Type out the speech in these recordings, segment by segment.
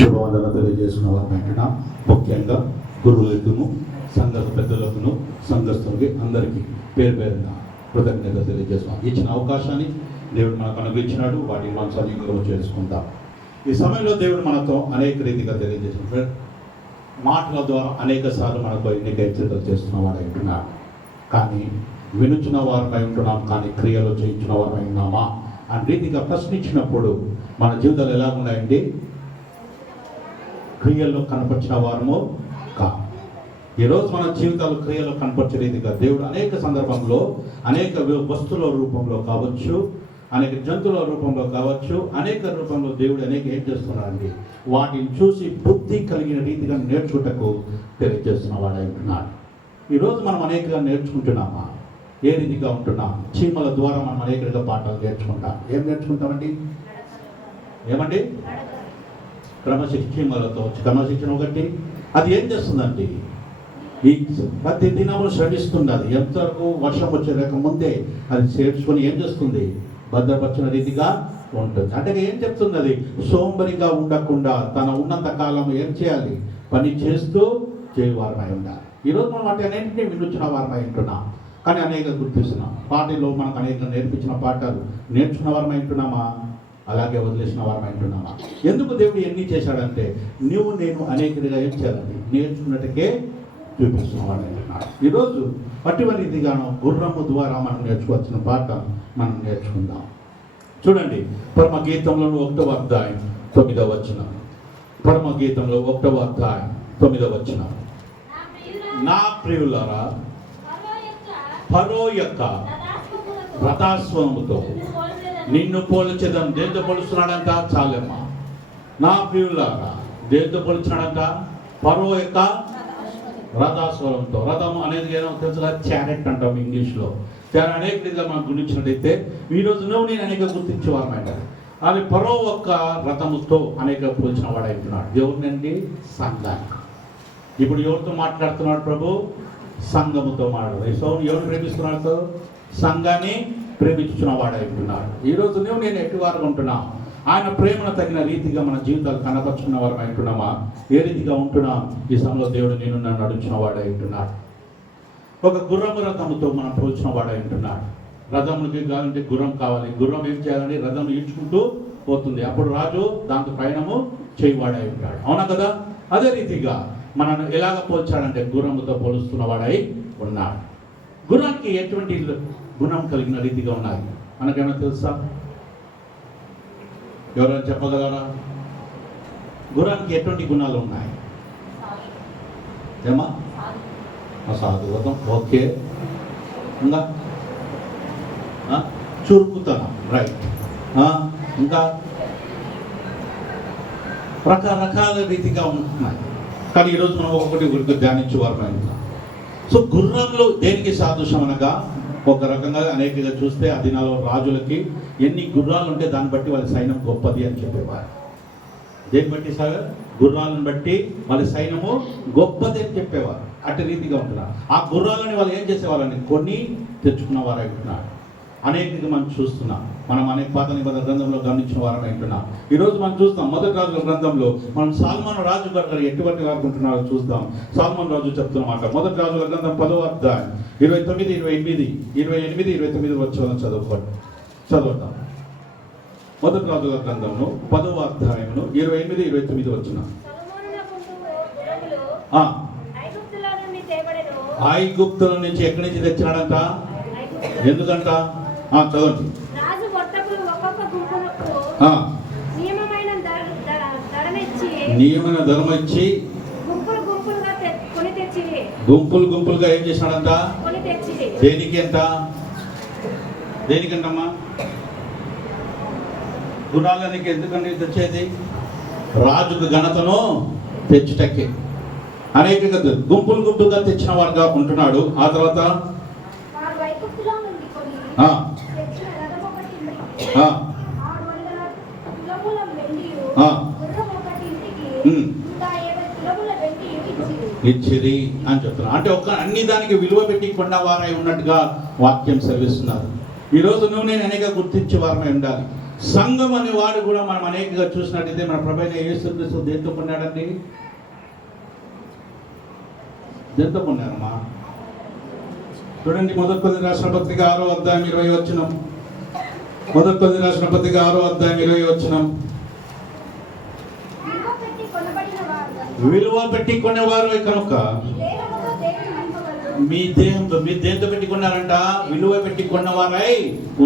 శుభవందన తెలియజేసుకున్న వారు వెంటనే ముఖ్యంగా గురువులకును సంఘ పెద్దలకును సంఘస్థులకి అందరికీ పేరు పేరున కృతజ్ఞత తెలియజేస్తున్నాం. ఇచ్చిన అవకాశాన్ని దేవుడు మనకు అనుగ్రహించినాడు. వాటిని మనం సజీవంగా చేసుకుంటాం. ఈ సమయంలో దేవుడు మనతో అనేక రీతిగా తెలియజేసిన మాటల ద్వారా అనేక సార్లు మనకు ఎన్నిక హెచ్చరికలు చేస్తున్న వాడు అంటున్నాడు. కానీ వినుచున్న వారమై ఉంటున్నాం, కానీ క్రియలు చేయించిన వారమై ఉన్నామా అని రీతిగా ప్రశ్నించినప్పుడు మన జీవితాలు ఎలా ఉన్నాయండి? క్రియల్లో కనపరిచిన వారము కా. ఈరోజు మన జీవితాలు క్రియలో కనపరిచే రీతిగా దేవుడు అనేక సందర్భంలో అనేక వస్తువుల రూపంలో కావచ్చు, అనేక జంతువుల రూపంలో కావచ్చు, అనేక రూపంలో దేవుడు అనేక ఏం చేస్తున్నాడండి? వాటిని చూసి బుద్ధి కలిగిన రీతిగా నేర్చుకుంటకు తెలియజేస్తున్న వాడు అంటున్నాడు. ఈరోజు మనం అనేకగా నేర్చుకుంటున్నామా? ఏ రీతిగా ఉంటున్నాం? చీమల ద్వారా మనం అనేకగా పాఠాలు నేర్చుకుంటాం. ఏం నేర్చుకుంటామండి? ఏమండి? క్రమశిక్షణలతో క్రమశిక్షణ ఒకటి. అది ఏం చేస్తుందండి? ఈ ప్రతి దినము శ్రమిస్తుంది. అది ఎంతవరకు వర్షం వచ్చే ముందే అది చేర్చుకొని ఏం చేస్తుంది? భద్రపరిచిన రీతిగా ఉంటుంది. అంటే ఏం చెప్తుంది? అది సోంబరిగా ఉండకుండా తన ఉన్నంత కాలం ఏం చేయాలి? పని చేస్తూ చేయవారమై ఉండాలి. ఈరోజు మనం వాటి అన్నింటినీ వినుచున్న వారమై ఉంటున్నాం, కానీ అనేక గుర్తిస్తున్నాం. పార్టీలో మనకు అనేక నేర్పించిన పాఠాలు నేర్చుకున్న వారమై ఉంటున్నామా? అలాగే వదిలేసిన వారమై ఉంటున్నామా? ఎందుకు దేవుడు ఎన్ని చేశాడంటే నువ్వు నేను అనేకగా ఏం చేయాలండి? నేర్చుకున్నట్టుకే చూపిస్తున్న వాడు అంటున్నాడు. ఈరోజు అటువంటి రీతిగాను గుర్రము ద్వారా మనం నేర్చుకోవాల్సిన పాఠ మనం నేర్చుకుందాం. చూడండి, పరమ గీతంలో 1వ అధ్యాయం 9వ వచనం. పరమ గీతంలో 1వ అధ్యాయం 9వ వచనం. నా ప్రియులారా, ఫరో యొక్క రథాశ్వముతో నిన్ను పోల్చేదాం. దేంతో పోలుస్తున్నాడంట? చాలమ్మా. నా ప్రియులారా, దేంతో పోల్చున్నాడంట? ఫరో యొక్క రథాశ్వరంతో. రథం అనేది ఏమో తెలుసుగా, చారెట్ అంటాం ఇంగ్లీష్లో. చాలా అనేక రీతిగా మనం గుర్తించినట్టయితే ఈరోజు నువ్వు నేను అనేక గుర్తించేవారమాట. అది ఫరో యొక్క రథముతో అనేక పోల్చిన వాడు అంటున్నాడు. ఎవరినండి? సంఘాన్ని. ఇప్పుడు ఎవరితో మాట్లాడుతున్నాడు ప్రభు? సంఘముతో మాట్లాడు. సో ఎవరు ప్రేమిస్తున్నాడు? సంఘాన్ని ప్రేమించున్న వాడు అంటున్నాడు. ఈరోజు నువ్వు నేను ఎట్టి వారు ఉంటున్నా? ఆయన ప్రేమను తగిన రీతిగా మన జీవితాలు కనపరుచుకున్న వారు అంటున్నామా? ఏ రీతిగా ఉంటున్నాం? ఈ సమయంలో దేవుడు నేను నన్ను నడుచున్న వాడు అంటున్నాడు. ఒక గుర్రము రథముతో మనం పోల్చిన వాడు అంటున్నాడు. రథములకి కావాలంటే గుర్రం కావాలి. గుర్రం ఏం చేయాలని? రథం ఈడ్చుకుంటూ పోతుంది. అప్పుడు రాజు దాంతో ప్రయాణము చేయవాడై ఉంటాడు. అవునా కదా? అదే రీతిగా మనను ఎలాగ పోల్చాడంటే గుర్రముతో పోలుస్తున్న వాడై ఉన్నాడు. గుర్రానికి ఎటువంటి గుణం కలిగిన రీతిగా ఉన్నాయి మనకేమైనా తెలుసా? ఎవరైనా చెప్పగలరా? గుర్రానికి ఎటువంటి గుణాలు ఉన్నాయి? ఏమా? సాధువతం. ఓకే. ఇంకా చురుకుతనం. రైట్. ఇంకా రకరకాల రీతిగా ఉంటున్నాయి. కానీ ఈరోజు మనం ఒకటి గురించి ధ్యానించేవారు. సో గుర్రంలో దేనికి సాదృశ్యం అనగా, ఒక రకంగా అనేకగా చూస్తే ఆ దినాల్లో రాజులకి ఎన్ని గుర్రాలు ఉంటే దాన్ని బట్టి వాళ్ళ సైన్యం గొప్పది అని చెప్పేవారు. దేన్ని బట్టి సార్? గుర్రాలను బట్టి వాళ్ళ సైన్యము గొప్పది అని చెప్పేవారు. అటు రీతిగా ఉంటున్నారు. ఆ గుర్రాలని వాళ్ళు ఏం చేసేవాళ్ళని కొని తెచ్చుకున్న వారు అంటున్నారు. అనేకగా మనం చూస్తున్నాం. మనం అనేక పాత నిబంధన గ్రంథంలో గమనించిన వారని అంటున్నాం. ఈరోజు మనం చూస్తాం మొదటి రాజుల గ్రంథంలో మనం సాల్మాన్ రాజు గారు ఎటువంటి వారు ఉంటున్నారో చూస్తాం. సాల్మాన్ రాజు చెప్తున్నమాట. మొదటి రాజుల గ్రంథం 10వ అధ్యాయం 29, 28, 29 వచ్చి చదువుతాం. మొదటి రాజుల గ్రంథంలో 10వ అధ్యాయంలో 28, 29 వచ్చిన. ఐగుప్తుల నుంచి ఎక్కడి నుంచి తెచ్చినాడంట? ఎందుకంట? చదవండి. నియమమైన ధర్మ ఇచ్చి గుంపులు గుంపులుగా ఏం చేసినాడంట? దేనికి అంట? దేనికంటమ్మా? గుర్రాలనికి ఎందుకంటే తెచ్చేది? రాజుకు ఘనతను తెచ్చుటಕ್ಕೆ. అనేక గుంపులు గుంపులుగా తెచ్చిన వారుగా ఉంటున్నాడు. ఆ తర్వాత ఇచ్చిరి అని చెప్తున్నారు. అంటే ఒక అన్ని దానికి విలువ పెట్టి కొన్నవారై ఉన్నట్టుగా వాక్యం సెలవిస్తున్నారు. ఈరోజు నువ్వు నేను అనేక గుర్తించే వారమై ఉండాలి. సంఘం అనే వాడు కూడా మనం అనేకగా చూసినట్టయితే మన ప్రభువైన యేసుక్రీస్తు దేంతో కొన్నాడండి? దేంతో కొన్నారమ్మా? చూడండి, మొదటి కొరింథీయులకు రాసిన పత్రిక 6వ అధ్యాయం 20వ వచనం. మొదటి కొరింథీయులకు రాసిన పత్రిక 6వ అధ్యాయం 20వ వచనం. విలువ పెట్టి కొనేవారు కనుక మీ దేంతో పెట్టి కొన్నారంట? విలువ పెట్టి కొన్నవారై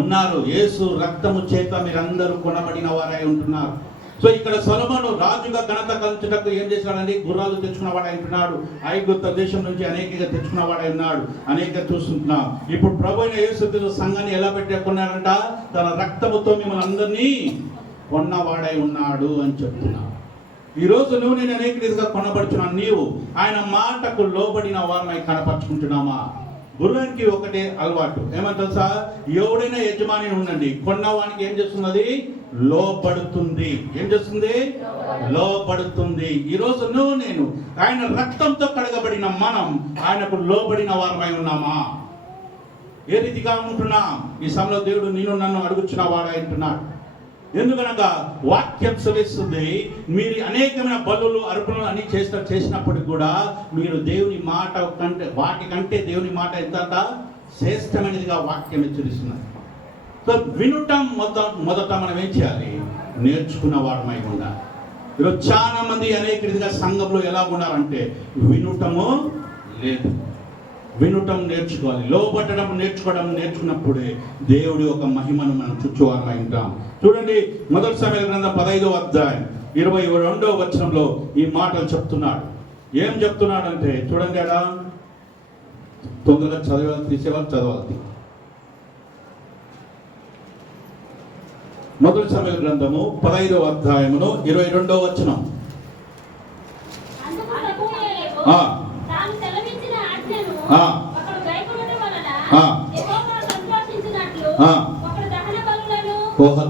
ఉన్నారు. యేసు రక్తము చేత మీరందరూ కొనబడిన వారై ఉంటున్నారు. సో ఇక్కడ సొలొమోను రాజుగా ఘనత కలుగుటకు ఏం చేశాడండి? గుర్రాలు తెచ్చుకున్నవాడై ఉంటున్నాడు. ఐగుప్తు దేశం నుంచి అనేకగా తెచ్చుకున్నవాడై ఉన్నాడు. అనేక చూస్తుంటున్నాం. ఇప్పుడు ప్రభు అయిన యేసు సంఘాన్ని ఎలా పెట్టి కొన్నారంట? తన రక్తముతో మిమ్మల్ని అందరినీ కొన్నవాడై ఉన్నాడు అని చెప్తున్నాడు. ఈరోజు నువ్వు నేను అనేక రీతిగా కొనబడుచున్నాను. నీవు ఆయన మాటకు లోబడిన వారిని కనపరుచుకుంటున్నామా? గుర్రానికి ఒకటే అలవాటు ఏమంటారు సార్? ఎవడైనా యజమాని ఉండండి, కొన్నవానికి ఏం చేస్తున్నది? లోబడుతుంది. ఏం చేస్తుంది? లోబడుతుంది. ఈరోజు నువ్వు నేను ఆయన రక్తంతో కడగబడిన మనం ఆయనకు లోబడిన వారమై ఉన్నామా? ఏ రీతిగా ఉంటున్నాం? ఈ సమయంలో దేవుడు నేను నన్ను అడుగుచున్న వాడు అంటున్నాడు. ఎందుకనగా వాక్యం సెలవిస్తుంది, మీరు అనేకమైన బలులు అర్పణలు అన్ని చేసినప్పటికి కూడా మీరు దేవుని మాట కంటే వాటికంటే దేవుని మాట ఎంత శ్రేష్టమైనదిగా వాక్యం హెచ్చరిస్తున్నారు. సో వినుటం మొదట మనం ఏం చేయాలి? నేర్చుకున్న వారమై ఉండాలి. ఈరోజు చాలా మంది అనేక రీతిగా సంఘంలో ఎలా ఉన్నారంటే వినుటము లేదు. వినుటం నేర్చుకోవాలి. లోబట్టడం నేర్చుకున్నప్పుడే దేవుడి ఒక మహిమను మనం చుచ్చువారమై ఉంటాం. చూడండి, మొదటి సమూయేలు గ్రంథం 15వ అధ్యాయం 22వ వచనంలో ఈ మాటలు చెప్తున్నాడు. ఏం చెప్తున్నాడంటే చూడండి, అలా తొందరగా చదివాలి, తీసేవాళ్ళు చదవాలి. మొదటి సమూయేలు గ్రంథము 15వ అధ్యాయమును 22వ వచనం.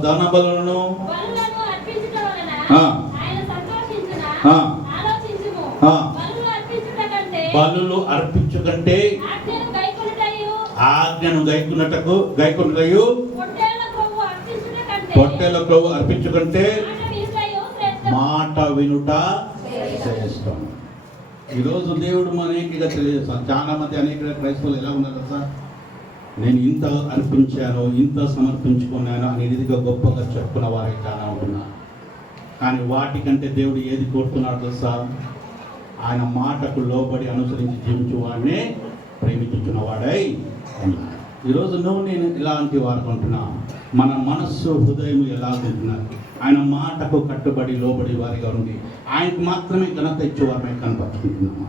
దహన బలులను బలులు అర్పించుకంటే ఆజ్ఞను గైకొనుటయు పొట్టేల క్రొవ్వు అర్పించుకంటే మాట వినుట శ్రేష్టం. ఈరోజు దేవుడు అనేకగా తెలియజేస్తాను. చాలా మంది అనేక క్రైస్తవులు ఎలా ఉన్నారు సార్? నేను ఇంత అర్పించాను, ఇంత సమర్పించుకున్నాను అనే రీతిగా గొప్పగా చెప్పుకున్న వారే చాలా ఉంటున్నారు. కానీ వాటికంటే దేవుడు ఏది కోరుతున్నాడు తెలుసా? ఆయన మాటకు లోబడి అనుసరించి జీవించు వాడినే ప్రేమించున్న వాడై ఉన్నాడు. ఈరోజు నువ్వు నేను ఇలాంటి వారు ఉంటున్నా. మన మనస్సు హృదయం ఎలా ఉంటున్నారు? ఆయన మాటకు కట్టుబడి లోబడి వారిగా ఉండి ఆయనకు మాత్రమే ఘనత ఇచ్చేవారిని కనపరుచుకుంటున్నాము.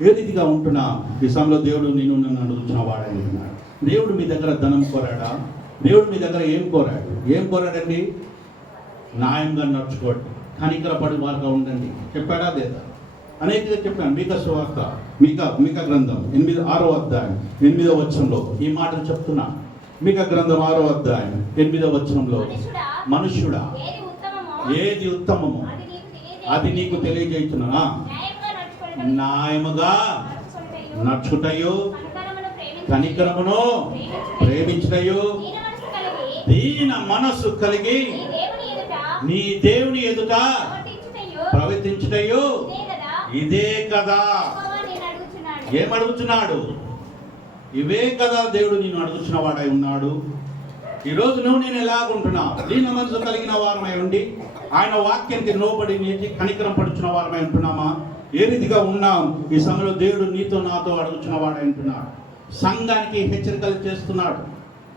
ఏ రీతిగా ఉంటున్నా? ఈ సమయంలో దేవుడు నేను నన్ను అడుగుతున్న వాడై ఉంటున్నాడు. దేవుడు మీ దగ్గర ధనం కోరాడా? దేవుడు మీ దగ్గర ఏం కోరాడండి? న్యాయంగా నడుచుకోండి, కనికరపడి వారుగా ఉండండి చెప్పాడా లేదా? అనేకగా చెప్పాను. మీకా సువార్త మీకా గ్రంథం 6వ అధ్యాయం 8వ వచనంలో ఈ మాటలు చెప్తున్నా. మీకా గ్రంథం 6వ అధ్యాయం 8వ వచనంలో, మనుష్యుడా ఏది ఉత్తమమో అది నీకు తెలియజేస్తున్నా, న్యాయముగా నడుచుటయు కనికరమును ప్రేమించుటయు దీన మనస్సు కలిగి నీ దేవుని ఎదుట ప్రవర్తించుటయు ఇదే కదా. ఏమడుగుతున్నాడు? ఇవే కదా దేవుడు నిన్ను అడుగుతున్న వాడై ఉన్నాడు. ఈరోజు నువ్వు నేను ఎలాగుంటున్నా? దీన మనసు కలిగిన వారమై ఉండి ఆయన వాక్యానికి లోబడి కనికరం పడుచున్న వారమై ఉంటున్నామా? ఏ రీతిగా ఉన్నాం? ఈ సమయంలో దేవుడు నీతో నాతో అడుగుతున్న వాడై ఉంటున్నాడు. సంఘానికి హెచ్చరికలు చేస్తున్నాడు.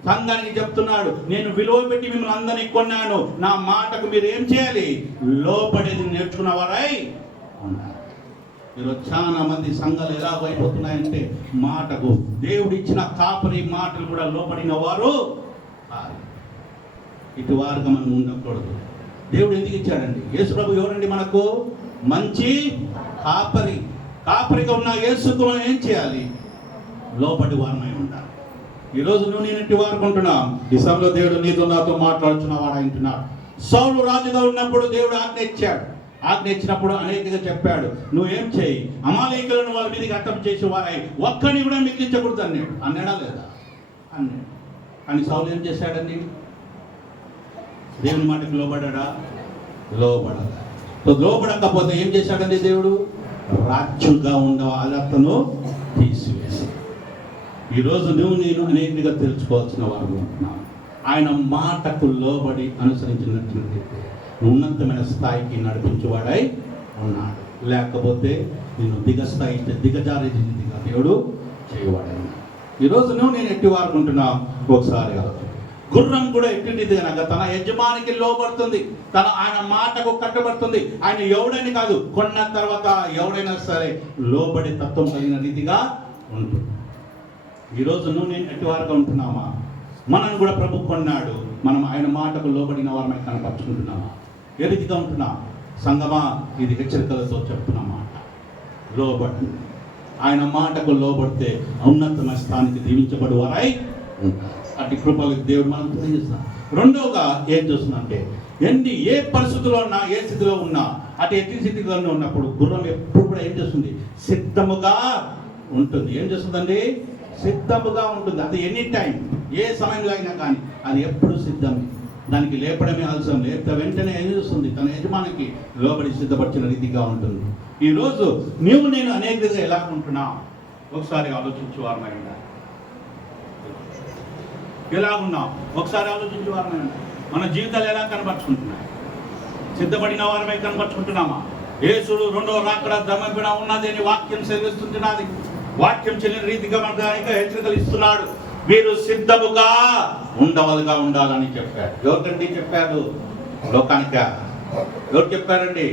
సంఘానికి చెప్తున్నాడు, నేను విలువ పెట్టి మిమ్మల్ని అందరినీ కొన్నాను, నా మాటకు మీరు ఏం చేయాలి? లోబడేది నేర్చుకున్న వారై ఉన్నారు. ఈరోజు చాలా మంది సంఘాలు ఎలా అయిపోతున్నాయంటే మాటకు దేవుడు ఇచ్చిన కాపరి మాటలు కూడా లోబడిన వారు ఇటు వారుగా మనం ఉండకూడదు. దేవుడు ఎందుకు ఇచ్చాడండి? యేసు ప్రభు ఎవరండి మనకు? మంచి కాపరిగా ఉన్న యేసుకు మనం ఏం చేయాలి? లోబడి వారమై ఉండాలి. ఈరోజు నువ్వు నేనంటి వారుకుంటున్నాం. ఈ సమయంలో దేవుడు నీతో నాతో మాట్లాడుతున్న వాడు అంటున్నాడు. సౌలు రాజుగా ఉన్నప్పుడు దేవుడు ఆజ్ఞ ఇచ్చినప్పుడు అనేకగా చెప్పాడు, నువ్వేం చేయి, అమాలేకులను వాళ్ళ మీదకి అట్టం చేసి వారై ఒక్కడిని కూడా మిగిలించకూడదు అన్నాడా లేదా? అన్నాడు. కానీ సౌలు ఏం చేశాడండి? దేవుని మాటకు లోబడ్డా? లోబడాలి. సో లోబడకపోతే ఏం చేశాడండి దేవుడు? రాజుగా ఉన్న అర్హతను తీసివేసి. ఈరోజు నువ్వు నేను అనేకగా తెలుసుకోవాల్సిన వారు ఉంటున్నాను. ఆయన మాటకు లోబడి అనుసరించినట్లయితే ఉన్నతమైన స్థాయికి నడిపించేవాడై ఉన్నాడు. లేకపోతే నేను దిగజారే రీతిగా దేవుడు చేయవాడై ఉన్నాడు. ఈరోజు నువ్వు నేను ఎట్టి వారు ఉంటున్నా? ఒకసారి గుర్రం కూడా ఎట్టిది కనుక తన యజమానికి లోబడుతుంది, ఆయన మాటకు కట్టబడుతుంది. ఆయన ఎవడని కాదు, కొన్న తర్వాత ఎవడైనా సరే లోబడి తత్వం కలిగిన రీతిగా ఉంటుంది. ఈరోజు నువ్వు నేను ఎట్టి వారుగా ఉంటున్నామా? మనం కూడా ప్రభు కొన్నాడు, మనం ఆయన మాటకు లోబడిన వారమై కనపరుచుకుంటున్నామా? ఏ రీతిగా ఉంటున్నా? సంగమా, ఇది హెచ్చరికలతో చెప్తున్న మాట. లోబడి ఆయన మాటకు లోబడితే ఉన్నతమైన స్థానానికి దీవించబడి వారై అటు కృపలకు దేవుడు మనం తెలియజేస్తున్నాం. రెండోగా ఏం చేస్తుందంటే, ఏ పరిస్థితిలో ఉన్నా, ఏ స్థితిలో ఉన్నా, అటు ఎట్టి స్థితిలో ఉన్నప్పుడు గుర్రం ఎప్పుడు కూడా ఏం చేస్తుంది? సిద్ధముగా ఉంటుంది. ఏం చేస్తుందండి? సిద్ధముగా ఉంటుంది. అది ఎనీ టైం, ఏ సమయంలో అయినా కానీ అది ఎప్పుడు సిద్ధమే. దానికి లేపడమే ఆలస్యం. లేపితే వెంటనే ఏం చేస్తుంది? తన యజమానికి లోబడి సిద్ధపరిచిన రీతిగా ఉంటుంది. ఈరోజు నీవు నేను అనేకగా ఎలా ఉంటున్నా? ఒకసారి ఆలోచించు వారమై ఉండాలి. ఎలా ఉన్నాం? ఒకసారి ఆలోచించే వారమై ఉండాలి. మన జీవితాలు ఎలా కనపరుచుకుంటున్నాయి? సిద్ధపడిన వారమై కనపరుచుకుంటున్నామా? యేసుడు రెండో రాకడ దమపిన ఉన్నది అని వాక్యం సెలవిస్తుంటున్నది. వాక్యం చెల్లిన రీతిగా మనకు హెచ్చరికలు ఇస్తున్నాడు. మీరు సిద్ధముగా ఉండవలుగా ఉండాలని చెప్పాడు. ఎవరికండి చెప్పాడు? లోకానిక? ఎవరు చెప్పారండి?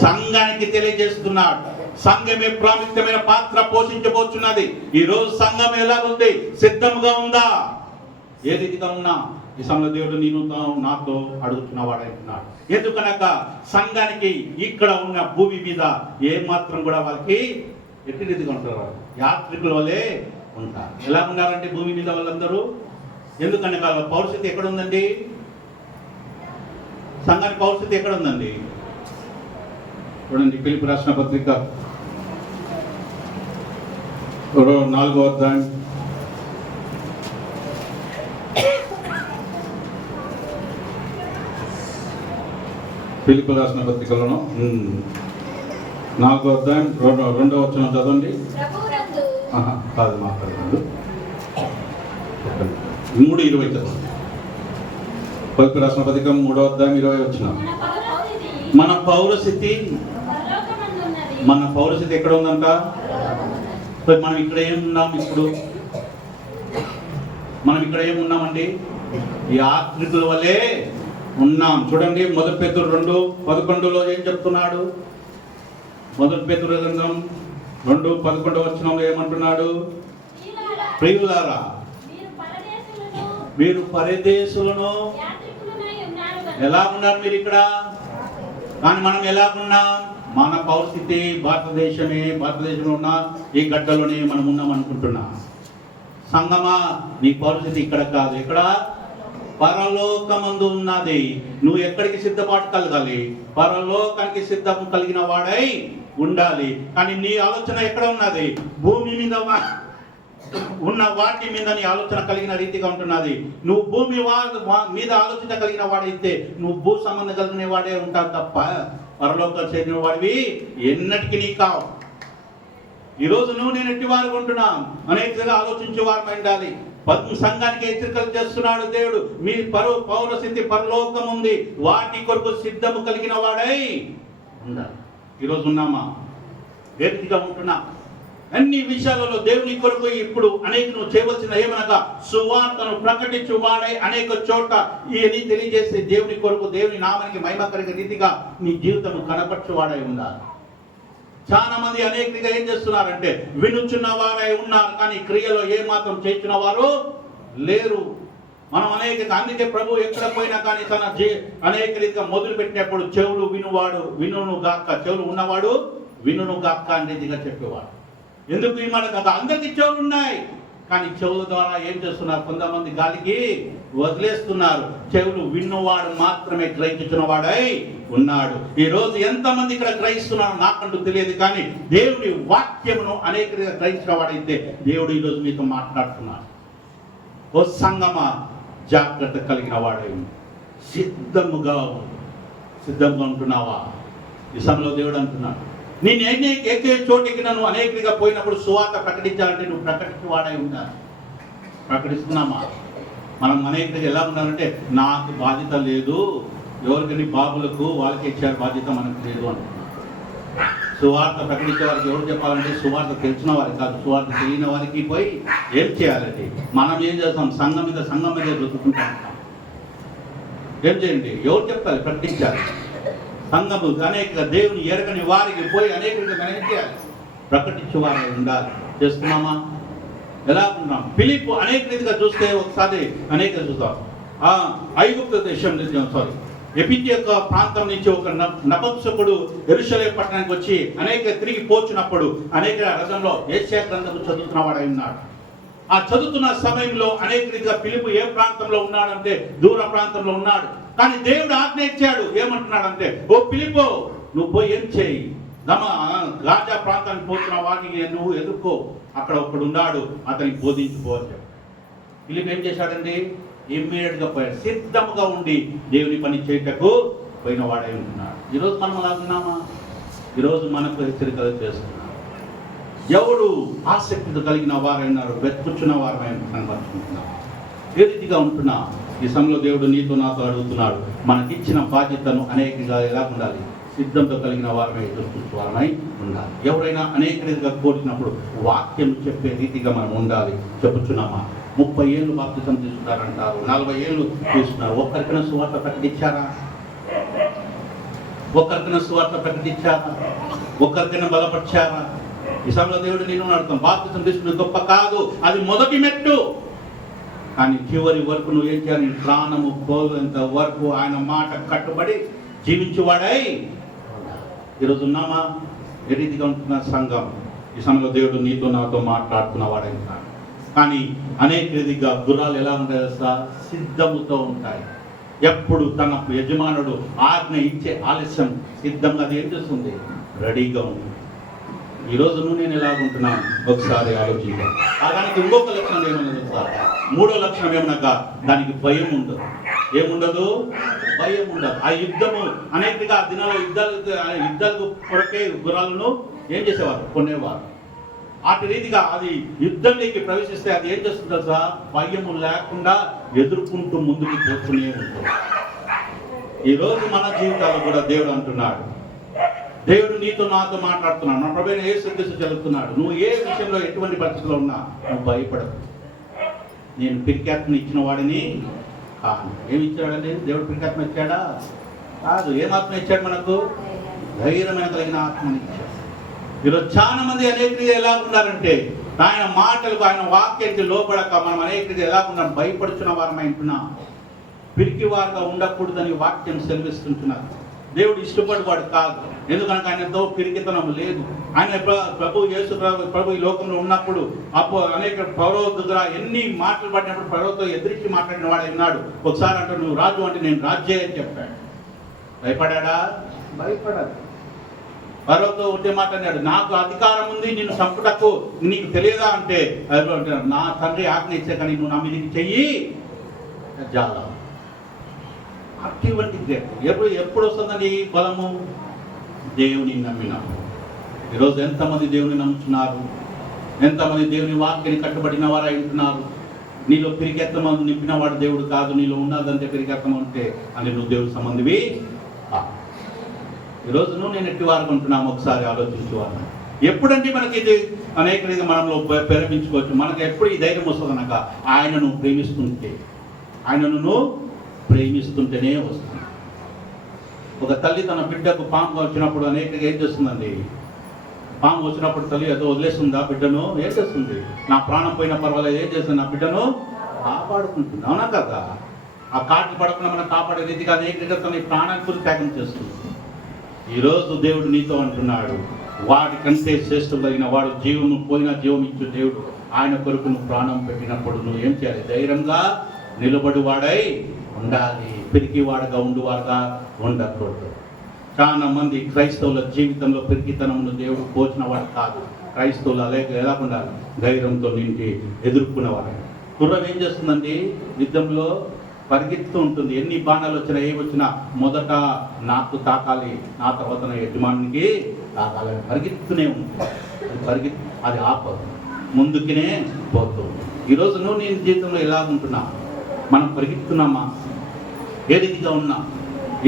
సంఘానికి తెలియజేస్తున్నాడు. సంఘమే ప్రాముఖ్యమైన పాత్ర పోషించబోతున్నది. ఈ రోజు సంఘం ఎలా ఉంది? సిద్ధంగా ఉందా? ఏ రీతిగా ఉన్నా? ఈ సమయంలో దేవుడు నేను నాతో అడుగుతున్నవాడు అంటున్నాడు. ఎందుకనగా సంఘానికి ఇక్కడ ఉన్న భూమి మీద ఏ మాత్రం కూడా వాళ్ళకి ఎట్టి రీతిగా ఉంటారు? యాత్రికుల వల్లే ఉంటారు. ఎలా ఉన్నారంటే భూమి మీద వాళ్ళందరూ? ఎందుకనగా వాళ్ళ పౌరస్థితి ఎక్కడ ఉందండి? సంఘానికి పౌరస్థితి ఎక్కడ ఉందండి? చూడండి, ఫిలిప్పీ రాసిన పత్రిక 4వ అధ్యాయం ఫిలిప్పీ రాసిన పత్రికలోను 4వ అధ్యాయం 2వ వచనం చదవండి. కాదు, మాట్లాడదు. 3:20 చదవండి. ఫిలిప్పీ రాసిన పత్రిక 3వ అధ్యాయం 20 వచనం. మన పౌరస్థితి ఎక్కడ ఉందంట? మనం ఇక్కడ ఏమున్నాం? ఇప్పుడు మనం ఇక్కడ ఏమున్నామండి? యాత్రికుల వల్లే ఉన్నాం. చూడండి, 1 పేతురు 2:11 ఏం చెప్తున్నాడు? 1 పేతురు 2:11 వచనంలో ఏమంటున్నాడు? ప్రియులారా, మీరు పరదేశులను ఎలా ఉన్నారు? మీరు ఇక్కడ, కానీ మనం ఎలా ఉన్నాం? మన పరిస్థితి భారతదేశంలో ఉన్న ఈ గడ్డలోనే మనం ఉన్నాం అనుకుంటున్నాం. సంగమా, నీ పరిస్థితి ఇక్కడ కాదు, ఇక్కడ పరలోకమందు ఉన్నది. నువ్వు ఎక్కడికి సిద్ధపాటు కలగాలి? పరలోకానికి సిద్ధం కలిగిన వాడై ఉండాలి. కానీ నీ ఆలోచన ఎక్కడ ఉన్నది? భూమి మీద ఉన్న వాటి మీద నీ ఆలోచన కలిగిన రీతిగా ఉంటున్నది. నువ్వు భూమి మీద ఆలోచన కలిగిన వాడైతే నువ్వు భూ సంబంధం కలిగిన వాడే ఉంటావు తప్ప పరలోకం చేరిన వాడివి ఎన్నటికీ నీ కావు. ఈరోజు నువ్వు నేను ఎట్టి వారు ఉంటున్నాం. అనేకగా ఆలోచించే వారు ఉండాలి. సంఘానికి హెచ్చరికలు చేస్తున్నాడు దేవుడు. మీ పౌరస్థితి పరలోకం ఉంది, వాటి కొరకు సిద్ధము కలిగిన వాడై ఉండాలి. ఈరోజు ఉన్నామా? గట్టిగా ఉంటున్నా? అన్ని విషయాలలో దేవుని కొరకు ఇప్పుడు అనేక చేయవలసిన ఏమనగా సువార్తను ప్రకటించు వాడై అనేక చోట ఇవన్నీ తెలియజేసే దేవుని కొరకు, దేవుని నామానికి మహిమ కలిగే రీతిగా నీ జీవితం కనపరచు వాడై ఉండాలి. చాలా మంది అనేకగా ఏం చేస్తున్నారంటే వినుచున్న వారై ఉన్నారు, కానీ క్రియలో ఏ మాత్రం చేస్తున్న వారు లేరు. మనం అందుకే ప్రభు ఎక్కడ పోయినా కానీ తన అనేక రీతిగా మొదలు పెట్టినప్పుడు చెవులు వినును గాక, చెవులు ఉన్నవాడు వినును గాక అనే రీతిగా చెప్పేవాడు. ఎందుకు ఈ మాట? కదా, అందరికీ చెవులు ఉన్నాయి, కానీ చెవుల ద్వారా ఏం చేస్తున్నారు? కొంతమంది గాలికి వదిలేస్తున్నారు. చెవులు విన్నవాడు మాత్రమే గ్రహించిన వాడై ఉన్నాడు. ఈ రోజు ఎంతమంది ఇక్కడ గ్రహిస్తున్నారు నాకంటూ తెలియదు, కానీ దేవుడి వాక్యమును అనేక గ్రహించిన వాడైతే దేవుడు ఈరోజు మీతో మాట్లాడుతున్నాడు. ఓ సంగమా, జాగ్రత్త కలిగిన వాడై ఉంది. సిద్ధంగా ఉంటున్నావా? ఈ సమయంలో దేవుడు అంటున్నాడు, నేను ఎక్కే చోటికి నన్ను అనేకగా పోయినప్పుడు సువార్త ప్రకటించాలంటే నువ్వు ప్రకటించి వాడై ఉండాలి. ప్రకటిస్తున్నామా? మనం అనేకగా ఎలా ఉండాలంటే నాకు బాధ్యత లేదు, ఎవరికని బాబులకు వాళ్ళకి ఇచ్చారు బాధ్యత, మనకు లేదు అంటున్నాం. సువార్త ప్రకటించే వారికి ఎవరు చెప్పాలంటే సువార్త తెలిసిన వారికి కాదు, సువార్త తెలియని వారికి పోయి ఏం చేయాలండి? మనం ఏం చేస్తాం? సంఘం మీద రుద్దుకుంటా ఉంటాం. ఏం చేయండి? ఎవరు చెప్పాలి? ప్రకటించాలి. సంఘము అనేక దేవుని ఎరగని వారికి పోయి అనేకంగా ఏం చేయాలి? ప్రకటించే వారే ఉండాలి. చేస్తున్నామా? ఎలా ఉన్నాం? ఫిలిప్పు అనేక రీతిగా చూస్తే ఒకసారి అనేక చూస్తాం. ఐగుప్తు దేశం ఎపితి యొక్క ప్రాంతం నుంచి ఒక నపుంసకుడు యెరూషలేము పట్టణానికి వచ్చి అనేక తిరిగి పోచున్నప్పుడు అనేక రథంలో యెషయా గ్రంథము చదువుతున్నవాడై ఉన్నాడు. ఆ చదువుతున్న సమయంలో అనేక రీతిగా ఫిలిప్పు ఏ ప్రాంతంలో ఉన్నాడంటే దూర ప్రాంతంలో ఉన్నాడు. కానీ దేవుడు ఆజ్ఞ ఇచ్చాడు. ఏమంటున్నాడంటే, ఓ ఫిలిప్పు, నువ్వు పోయి ఏం చేయి? గాజా ప్రాంతానికి పోతున్న వాడిని నువ్వు ఎదుర్కో, అక్కడ ఒకడు ఉన్నాడు, అతనికి బోధించుకోవచ్చు. ఫిలిప్ ఏం చేశాడండి? ఇమ్మీడియట్గా పోయాడు. సిద్ధముగా ఉండి దేవుని పని చేయటకు పోయిన వాడై ఉంటున్నాడు. ఈరోజు మనం అలా ఉన్నామా? ఈరోజు మనకు హెచ్చరికలు చేస్తున్నాం. ఎవడు ఆసక్తితో కలిగిన వారైనారు, వెతుకుచున్న వారమై కనబడుతున్నాం. ఏ రీతిగా ఉంటున్నా? ఈ సమయంలో దేవుడు నీతో నాతో అడుగుతున్నాడు, మనకిచ్చిన బాధ్యతను అనేకగా ఎలా ఉండాలి? సిద్ధంతో కలిగిన వారమై ఎదుర్కొంచు వారమై ఉండాలి. ఎవరైనా అనేక రీతిగా కోరినప్పుడు వాక్యం చెప్పే రీతిగా మనం ఉండాలి. చెప్పుచున్నామా? 30 ఏళ్ళు బాప్తిసం తీసుకుంటారంటారు, 40 ఏళ్ళు తీసుకున్నారు. ఒక్కరికైనా సువార్త ప్రకటించారా? ఒక్కరికైనా సువార్త ప్రకటించారా? ఒక్కరికైనా బలపరిచారా? ఈ సమయంలో దేవుడు నేను అడుగుతాం, బాప్తిసం తీసుకునే గొప్ప కాదు, అది మొదటి మెట్టు. కానీ చివరి వరకు నువ్వు ఏం చేయాలి? ప్రాణము పోలేంత వరకు ఆయన మాట కట్టుబడి జీవించేవాడై. ఈరోజు ఉన్నామా? ఏ రీతిగా ఉంటున్న సంఘం? ఈ సమయంలో దేవుడు నీతో నాతో మాట్లాడుతున్న వాడై ఉన్నాడు. కానీ అనేక రీతిగా గుర్రాలు ఎలా ఉంటాయి? సిద్ధముతో ఉంటాయి. ఎప్పుడు తన యజమానుడు ఆజ్ఞ ఇచ్చే ఆలస్యం సిద్ధంగా అది ఏం చేస్తుంది? రెడీగా ఉంటుంది. ఈరోజు నేను ఎలాగుంటున్నాను ఒకసారి ఆలోచించాను. దానికి ఇంకొక లక్షణం ఏమన్నది సార్? 3వ లక్షణం ఏమనగా దానికి భయం ఉండదు. ఏముండదు? భయం ఉండదు. ఆ యుద్ధము అనేకగా ఆ దినాల్లో యుద్ధాలకు కొరకే గుర్రాలను ఏం చేసేవారు? కొనేవారు. అటు రీతిగా అది యుద్ధంలోకి ప్రవేశిస్తే అది ఏం చేస్తుందో సార్? భయము లేకుండా ఎదుర్కొంటూ ముందుకు పోతూనే ఉంటుంది. ఈరోజు మన జీవితాల్లో కూడా దేవుడు అంటున్నాడు, దేవుడు నీతో నాతో మాట్లాడుతున్నాడు. నా ప్రభువైన యేసుక్రీస్తు చెబుతున్నాడు, నువ్వు ఏ విషయంలో ఎటువంటి పరిస్థితిలో ఉన్నా నువ్వు భయపడదు. నేను పిరికాత్మని ఇచ్చిన వాడిని కాదు. ఏమి ఇచ్చాడండి? దేవుడు పిరికాత్మ ఇచ్చాడా? కాదు. ఏమాత్మ ఇచ్చాడు మనకు? ధైర్యమైన కలిగిన ఆత్మని ఇచ్చాడు. ఈరోజు చాలా మంది అనేక ఎలా ఉన్నారంటే ఆయన మాటలకు ఆయన వాక్యానికి లోపడక మనం అనేక ఎలా ఉన్నాం? భయపడుచున్న వారమై ఉంటున్నాం. పిరికి వారుగా ఉండకూడదని వాక్యం సెలవిస్తుంటున్నారు. దేవుడు ఇష్టపడేవాడు కాదు. ఎందుకంటే ఆయనతో పిరికితనం లేదు. ఆయన ప్రభు ఈ లోకంలో ఉన్నప్పుడు అనేక పౌరవ దగ్గర ఎన్ని మాటలు పడినప్పుడు పౌరవతో ఎదిరించి మాట్లాడిన వాడు ఉన్నాడు. ఒకసారి అంటే నువ్వు రాజు అంటే నేను రాజ్యే అని చెప్పాడు. భయపడా? భయపడదు. పౌరవతో ఉంటే మాట్లాడాడు, నాకు అధికారం ఉంది నిన్ను చంపుటకు, నీకు తెలియదా అంటే నా తండ్రి ఆజ్ఞ ఇచ్చే కానీ నువ్వు నా మీదకి చెయ్యి చాలా. అటువంటి ఎప్పుడు వస్తుందని బలము? దేవుని నమ్మినారు. ఈరోజు ఎంతమంది దేవుని నమ్ముతున్నారు? ఎంతమంది దేవుని వాక్యాన్ని కట్టుబడిన వారు ఉంటున్నారు? నీలో పిరికెత్తమంది నింపిన వాడు దేవుడు కాదు. నీలో ఉన్నదంటే పిరికెత్తమ ఉంటే అని నువ్వు దేవుడి సంబంధివి. ఈరోజు నేను ఎట్టి వారు ఉంటున్నాము ఒకసారి ఆలోచించేవారు. ఎప్పుడంటే మనకి ఇది అనేక రీతి మనలో ప్రేమించుకోవచ్చు. మనకు ఎప్పుడు ఈ ధైర్యం వస్తుంది అనగా ఆయనను ప్రేమిస్తుంటేనే వస్తుంది. ఒక తల్లి తన బిడ్డకు పాము వచ్చినప్పుడు అనేకగా ఏం చేస్తుందండి? పాము వచ్చినప్పుడు తల్లి ఏదో వదిలేస్తుందా బిడ్డను? ఏం చేస్తుంది? నా ప్రాణం పోయిన పర్వాలేదు, ఏం చేస్తుంది? నా బిడ్డను కాపాడుకుంటుంది. అవునా కదా? ఆ కాటికి పడకుండా మనం కాపాడే రీతిగా అనేక తన ప్రాణాన్ని కూడా త్యాగం చేస్తుంది. ఈరోజు దేవుడు నీతో అంటున్నాడు, వాడి కంటే శ్రేష్ఠులైన వాడు జీవము పోయిన జీవం ఇచ్చు దేవుడు. ఆయన కొరకు నువ్వు ప్రాణం పెట్టినప్పుడు నువ్వు ఏం చేయాలి? ధైర్యంగా నిలబడి వాడై ఉండాలి. పిరికివాడుగా ఉండువాడుగా ఉండకూడదు. చాలా మంది క్రైస్తవుల జీవితంలో పిరికితనమును దేవుడు పోచిన వాడు కాదు. క్రైస్తవులు ఎలా ఉండాలి? ధైర్యంతో నిండి ఎదుర్కొనేవాడు. గుర్రం ఏం చేస్తుందండి? యుద్ధంలో పరిగెత్తు ఉంటుంది. ఎన్ని బాణాలు వచ్చినా ఏమి వచ్చినా మొదట నాకు తాకాలి, నా తర్వాత నా యజమానికి తాకాలని పరిగెత్తునే ఉంటుంది. అది ఆపదు, ముందుకినే పోతుంది. ఈరోజు నువ్వు నేను జీవితంలో ఎలా ఉంటున్నా? మనం పరిగెత్తున్నామా? ఏ రీతిగా ఉన్నా?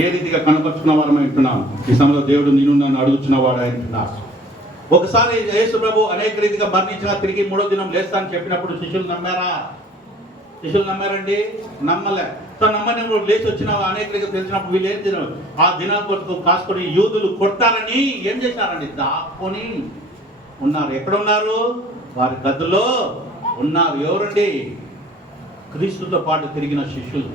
ఏ రీతిగా కనపరుచుకున్న వారమై ఉంటున్నాం? ఈ సమయంలో దేవుడు నేను నన్ను అడుగుచున్నవాడు అంటున్నాడు. ఒకసారి యేసు ప్రభు అనేక రీతిగా మరణించిన తిరిగి మూడో దినం లేస్తానని చెప్పినప్పుడు శిష్యులు నమ్మారా? శిష్యులు నమ్మారండి? నమ్మలే. సో నమ్మని లేచి వచ్చిన అనేక రీతిగా తెలిసినప్పుడు వీళ్ళు ఏం తినరు, ఆ దినాల కొరకు కాసుకొని యూదులు కొడతారని ఏం చేశారండి? దాక్కొని ఉన్నారు. ఎక్కడ ఉన్నారు? వారి గదుల్లో ఉన్నారు. ఎవరండి? క్రీస్తుతో పాటు తిరిగిన శిష్యులు.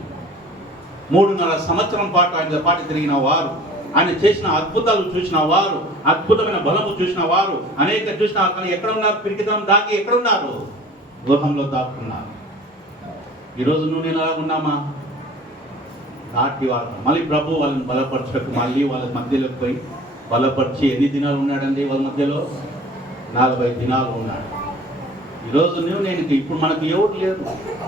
3.5 సంవత్సరం పాటు ఆయనతో పాటు తిరిగిన వారు, ఆయన చేసిన అద్భుతాలు చూసిన వారు, అద్భుతమైన బలము చూసిన వారు, అనేక చూసిన కానీ ఎక్కడ ఉన్నారు? పిరికితనం దాకి ఎక్కడ ఉన్నారు? గృహంలో దాక్కున్నారు. ఈరోజు నువ్వు నేను అలా ఉన్నామా? దాటి వాళ్ళు మళ్ళీ ప్రభు వాళ్ళని బలపరచకు, మళ్ళీ వాళ్ళ మధ్యలోకి పోయి బలపరిచి ఎన్ని దినాలు ఉన్నాడండి వాళ్ళ మధ్యలో? 40 దినాలు ఉన్నాడు. ఈరోజు నువ్వు నేను ఇప్పుడు మనకు ఎవరు లేరు,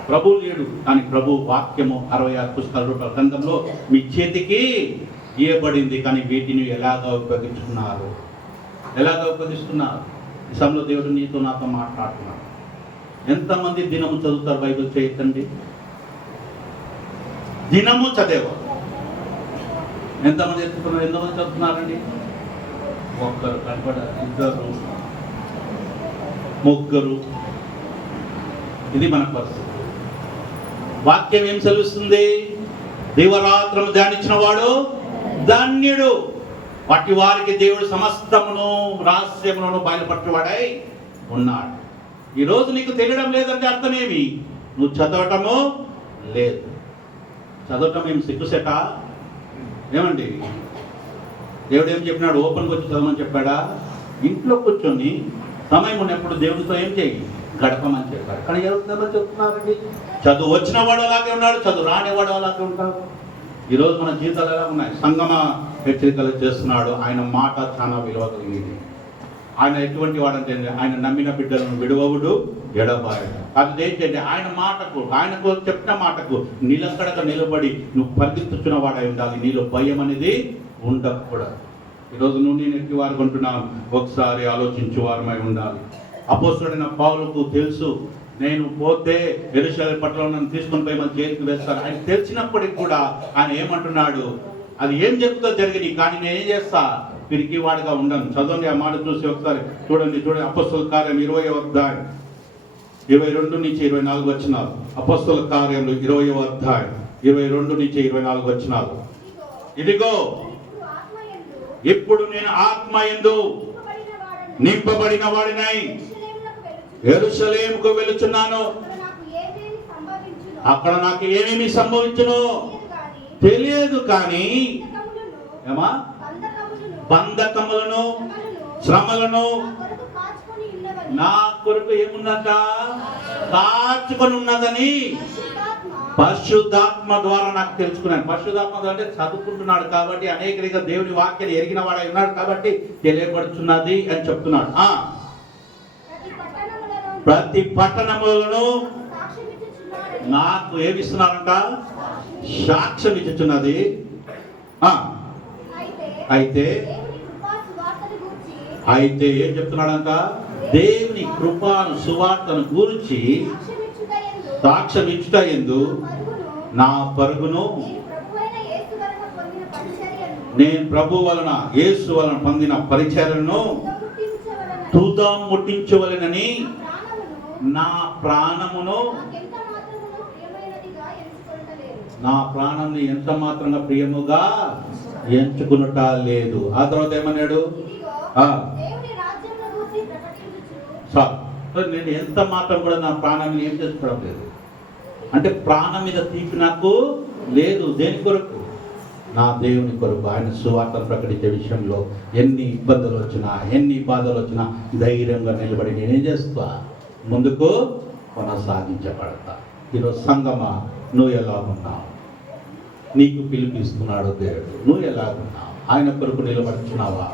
ప్రభువు లేడు. కానీ ప్రభు వాక్యము 66 పుస్తకాల రూపాయల గ్రంథంలో మీ చేతికి ఇవ్వబడింది. కానీ వీటిని ఎలాగ ఉపయోగించుకున్నారు? ఈ సమయంలో దేవుడు నీతో నాతో మాట్లాడుతున్నాడు. ఎంతమంది దినము చదువుతారు? బైబిల్ చేయొద్దండి, దినము చదివేవారు ఎంతమంది ఎత్తుకున్నారు? ఎంతమంది చదువుతున్నారండి? ఒక్కరు కనపడ, ఇద్దరు, ముగ్గురు. ఇది మన పరిస్థితి. వాక్యం ఏం సెలవిస్తుంది? దివరాత్రము ధ్యానించిన వాడు ధన్యుడు, వాటి వారికి దేవుడు సమస్తమును రహస్యములను బయలుపరచువాడై ఉన్నాడు. ఈరోజు నీకు తెలియడం లేదంటే అర్థమేమి? నువ్వు చదవటము లేదు. చదవటం ఏం సిగ్గుసేట? ఏమండి, దేవుడు ఏం చెప్పినాడు? ఓపెన్కి వచ్చి చదవమని చెప్పాడా? ఇంట్లో కూర్చొని సమయం ఉన్నప్పుడు దేవుడితో ఏం చేయి? గడపమని చెప్పాడు. కానీ ఎవరు చెప్తున్నారండి? చదువు వచ్చిన వాడు అలాగే ఉన్నాడు, చదువు రానివాడు అలాగే ఉంటాడు. ఈరోజు మన జీవితాలు ఎలా ఉన్నాయి? సంగమ హెచ్చరికలు చేస్తున్నాడు. ఆయన మాట చాలా విలువ కలిగింది. ఆయన ఎటువంటి వాడంటే ఆయన నమ్మిన బిడ్డలను విడువవుడు, ఎడబాయడు. అది ఏంటంటే ఆయన మాటకు, ఆయనకు చెప్పిన మాటకు నిలకడక నిలబడి నువ్వు పరిగెత్తుచున్న వాడై ఉండాలి. నీలో భయం అనేది ఉండకూడదు. ఈరోజు నువ్వు నేను ఎట్టి వారు కొంటున్నాను, ఒకసారి ఆలోచించు వారమై ఉండాలి. అపోస్తలుడైన పౌలుకు తెలుసు, నేను పోతే యెరూషలేము పట్టణంలో నన్ను తీసుకొని పోయి మన జైలుకి వేస్తారు. ఆయన తెలిసినప్పటికి కూడా ఆయన ఏమంటున్నాడు? అది ఏం చెప్తుందో జరిగింది, కానీ నేను ఏం చేస్తా? పిరికి వాడిగా ఉండను. చదవండి ఆ మాట చూసి ఒకసారి చూడండి. అపోస్తలుల కార్యం 20వ అధ్యాయం 22 నుంచి 24 వచనాలు. అపోస్తలుల కార్యంలో 20వ అధ్యాయం 22 నుంచి 24 వచనాలు. ఇదిగో ఇప్పుడు నేను ఆత్మయందు నింపబడిన వాడినై యెరూషలేముకు వెళుచున్నాను. అక్కడ నాకు ఏమేమి సంభవించును తెలియదు, కానీ ఏమా బంధకములను, శ్రమలను నా కొరకు ఏముందంట? కాచుకొని ఉన్నదని పరిశుద్ధాత్మ ద్వారా నాకు తెలుసుకున్నాను. పరిశుద్ధాత్మ అంటే చదువుకుంటున్నాడు కాబట్టి, అనేక రీతిగా దేవుని వాక్యాన్ని ఎరిగిన వాడై ఉన్నాడు కాబట్టి తెలియబడుతున్నది అని చెప్తున్నాడు. ప్రతి పట్టణములను నాకు ఏమిస్తున్నారంట? సాక్ష్యం ఇచ్చుచున్నది. అయితే ఏం చెప్తున్నాడంట? దేవుని కృపాను, సువార్తను గురించి సాక్ష్యం ఇచ్చుట యందు నా పరుగును నేను ప్రభు వలన, యేసు వలన పొందిన పరిచర్యను తుదం ముట్టించవలెనని నా ప్రాణమును, నా ప్రాణాన్ని ఎంత మాత్రంగా ప్రియముగా ఎంచుకున్నట లేదు. ఆ తర్వాత ఏమన్నాడు? నేను ఎంత మాత్రం కూడా నా ప్రాణాన్ని ఏం చేసుకోవడం లేదు. అంటే ప్రాణం మీద తీపి నాకు లేదు. దేని కొరకు? నా దేవుని కొరకు, ఆయన సువార్తను ప్రకటించే విషయంలో ఎన్ని ఇబ్బందులు వచ్చినా, ఎన్ని బాధలు వచ్చినా ధైర్యంగా నిలబడి నేనేం చేస్తా? ముందుకు కొనసాగించబడతా. ఈరోజు సంగమా, నువ్వు ఎలా ఉన్నావు? నీకు పిలిపిస్తున్నాడు దేవుడు. నువ్వు ఎలా ఉన్నావు? ఆయన కొరకు నిలబడుచున్నావా?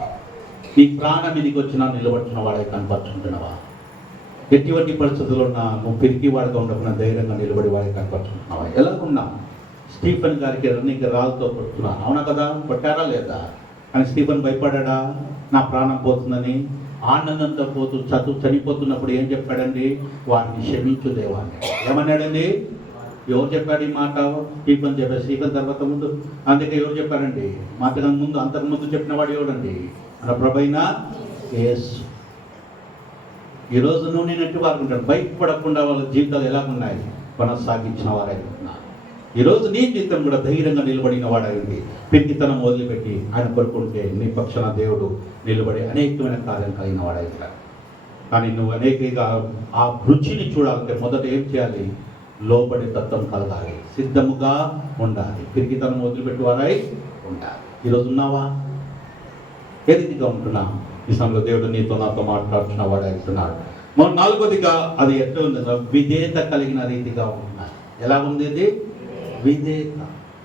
నీ ప్రాణం మీదకి వచ్చినా నిలబడుచున్న వాడే కనపరుచుకుంటున్నావా? ఎటువంటి పరిస్థితుల్లో ఉన్నా నువ్వు పిరికి వాడిగా ఉండకుండా ధైర్యంగా నిలబడి వాడికి కనపరుచుకుంటున్నావా? ఎలా ఉన్నావు? స్టీఫెన్ గారికి రన్నింగ్ రాళ్ళతో కొడుతున్నారు, అవునా కదా? కొట్టారా లేదా? కానీ స్టీఫెన్ భయపడ్డా? నా ప్రాణం పోతుందని ఆనందంతో పోతూ చనిపోతున్నప్పుడు ఏం చెప్పాడండి? వారిని క్షమించు దేవాన్ని ఏమన్నాడండి? ఎవరు చెప్పాడు ఈ మాట? స్టీఫెన్ చెప్పాడు. స్టీఫెన్ తర్వాత ముందు అందుకే ఎవరు చెప్పారండి? అంతకుముందు చెప్పిన వాడు ఎవడండి? మన ప్రభైన యేసు. ఈరోజు నువ్వు నేనట్టు వారు ఉంటాడు, భయపడకుండా వాళ్ళ జీవితాలు ఎలా ఉన్నాయి కొనసాగించిన వారై ఉన్నారు. ఈరోజు నీ జీవితం కూడా ధైర్యంగా నిలబడిన వాడైంది. పిరికితనం వదిలిపెట్టి ఆయన కొరుకుంటే నీ పక్షాన దేవుడు నిలబడి అనేకమైన కార్యం కలిగిన వాడైంది. కానీ నువ్వు అనేకగా ఆ రుచిని చూడాలంటే మొదట ఏం చేయాలి? లోబడి తత్వం కలగాలి, సిద్ధముగా ఉండాలి, పిరికితనం వదిలిపెట్టి వారై ఉండాలి. ఈరోజు ఉన్నావా? ఏ రీతిగా ఉంటున్నా? ఈ సమయంలో దేవుడు నీతో నాతో మాట్లాడుతున్న వాడు అవుతున్నాడు. మనం నాలుగోదిగా అది ఎట్లా ఉంది? విధేయత కలిగిన రీతిగా ఉంటున్నారు. ఎలా ఉంది ఇది? విధేయత,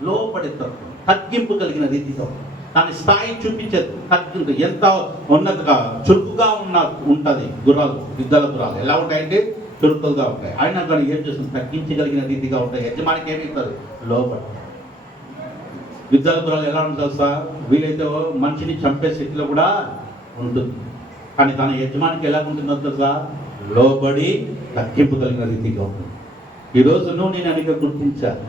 లోపడి తత్వం, తగ్గింపు కలిగిన రీతిగా ఉంది. దాని స్థాయి చూపించేది తగ్గింపు. ఎంత ఉన్నతగా చురుకుగా ఉంటుంది. గుర్రాలు, యుద్ధాల గుర్రాలు ఎలా ఉంటాయంటే చురుకులుగా ఉంటాయి. అయినా కానీ ఏం చేస్తుంది? తగ్గించగలిగిన రీతిగా ఉంటాయి. యజమానికి ఏమి ఇస్తుంది? లోపడి. యుద్ధాల గుర్రాలు ఎలా ఉంటుంది సార్? వీలైతే మనిషిని చంపే స్థితిలో కూడా ఉంటుంది. కానీ తన యజమానికి ఎలా ఉంటుందో సార్? లోబడి తగ్గింపు కలిగిన రీతిగా ఉంటుంది. ఈరోజు నువ్వు నేను అనేక గుర్తించాలి.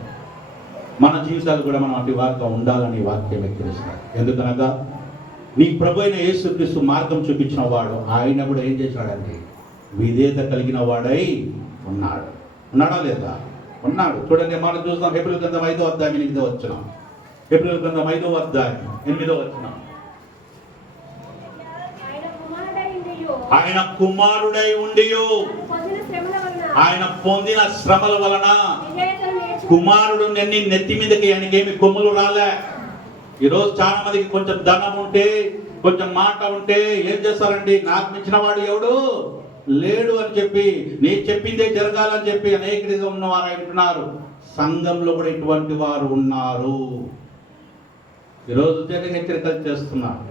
మన జీవితాలు కూడా మనం అటు వారిగా ఉండాలని వాక్యం వ్యక్తిస్తారు. ఎందుకనగా నీ ప్రభు అయిన యేసుక్రీస్తు మార్గం చూపించిన వాడు ఆయన కూడా ఏం చేశాడంటే విధేయత కలిగిన వాడై ఉన్నాడు. ఉన్నాడా లేదా? ఉన్నాడు. చూడండి, మనం చూస్తాం హెబ్రీయుల గ్రంథం 5వ అధ్యాయం 8వ వచనం. హెబ్రీయుల గ్రంథం 5వ అధ్యాయం 8వ వచనం. ఆయన కుమారుడై ఉండియు ఆయన పొందిన శ్రమల వలన కుమారుడు నెత్తి మీదకి ఆయనకేమి కొమ్ములు రాలే. ఈరోజు చాలా మందికి కొంచెం ధనం ఉంటే, కొంచెం మాట ఉంటే ఏం చేస్తారండి? నాకు మించిన వాడు ఎవడు లేడు అని చెప్పి, నేను చెప్పిందే జరగాలని చెప్పి అనేక ఉన్నవారు అంటున్నారు. సంఘంలో కూడా ఇటువంటి వారు ఉన్నారు. ఈరోజు హెచ్చరికలు చేస్తున్నారు.